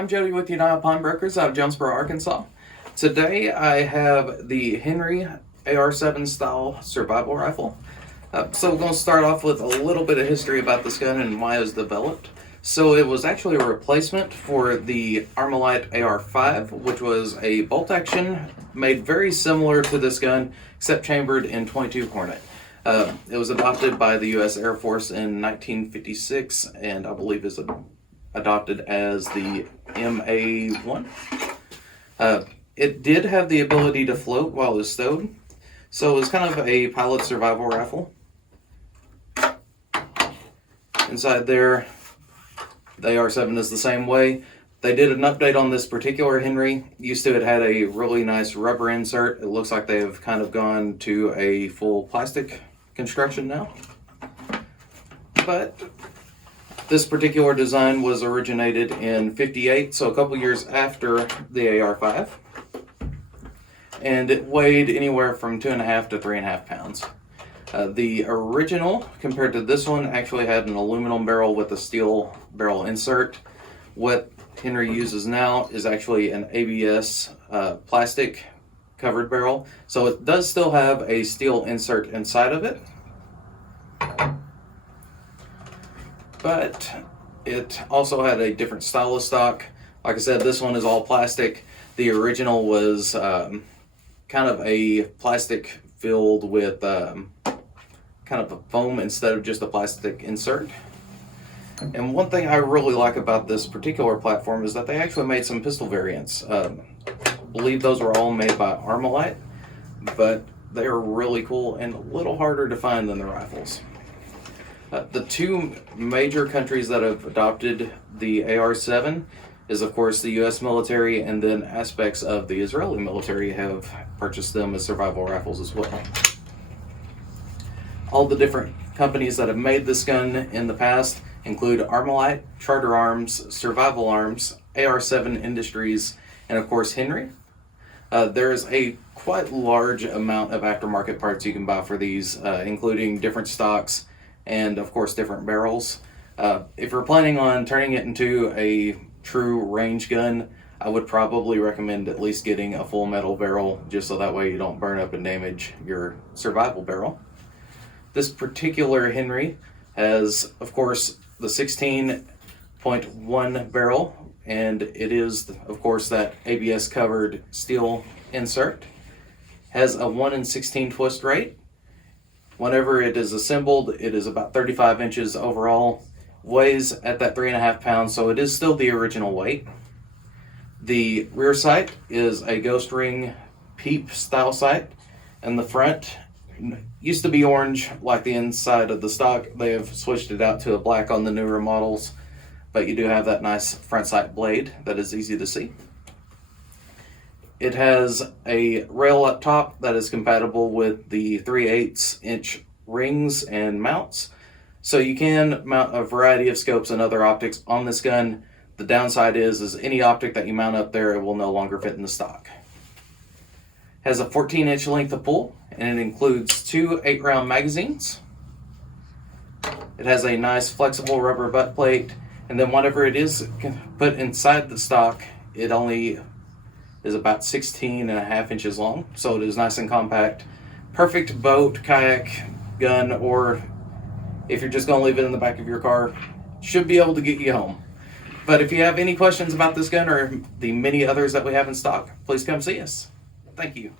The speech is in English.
I'm Jody with United Pawnbrokers out of Jonesboro, Arkansas. Today I have the Henry AR-7 style survival rifle. So we're going to start off with a little bit of history about this gun and why it was developed. So it was actually a replacement for the Armalite AR-5, which was a bolt action made very similar to this gun, except chambered in .22 Hornet. It was adopted by the U.S. Air Force in 1956, and I believe is adopted as the MA-1. It did have the ability to float while it was stowed, so it was kind of a pilot survival rifle. Inside there, the AR-7 is the same way. They did an update on this particular Henry. Used to it had a really nice rubber insert. It looks like they've kind of gone to a full plastic construction now. But this particular design was originated in '58, so a couple years after the AR-5. And it weighed anywhere from 2.5 to 3.5 pounds. The original, compared to this one, actually had an aluminum barrel with a steel barrel insert. What Henry uses now is actually an ABS plastic covered barrel. So it does still have a steel insert inside of it. But it also had a different style of stock. Like I said, this one is all plastic. The original was kind of a plastic filled with kind of a foam instead of just a plastic insert. And one thing I really like about this particular platform is that they actually made some pistol variants. I believe those were all made by Armalite, but they are really cool and a little harder to find than the rifles. The two major countries that have adopted the AR-7 is, of course, the U.S. military, and then aspects of the Israeli military have purchased them as survival rifles as well. All the different companies that have made this gun in the past include Armalite, Charter Arms, Survival Arms, AR-7 Industries, and of course Henry. There's a quite large amount of aftermarket parts you can buy for these, including different stocks and of course different barrels. If you're planning on turning it into a true range gun, I would probably recommend at least getting a full metal barrel, just so that way you don't burn up and damage your survival barrel. This particular Henry has, of course, the 16.1 barrel, and it is, of course, that ABS covered steel insert. Has a 1 in 16 twist rate. Whenever it is assembled, it is about 35 inches overall. Weighs at that 3.5 pounds, so it is still the original weight. The rear sight is a ghost ring peep style sight, and the front used to be orange like the inside of the stock. They have switched it out to a black on the newer models, but you do have that nice front sight blade that is easy to see. It has a rail up top that is compatible with the 3/8 inch rings and mounts, so you can mount a variety of scopes and other optics on this gun. The downside is any optic that you mount up there, it will no longer fit in the stock. Has a 14-inch length of pull, and it includes two 8-round magazines. It has a nice flexible rubber butt plate, and then whatever it is put inside the stock, it only is about 16.5 inches long, so it is nice and compact. Perfect boat, kayak, gun, or if you're just going to leave it in the back of your car, should be able to get you home. But if you have any questions about this gun or the many others that we have in stock, please come see us. Thank you.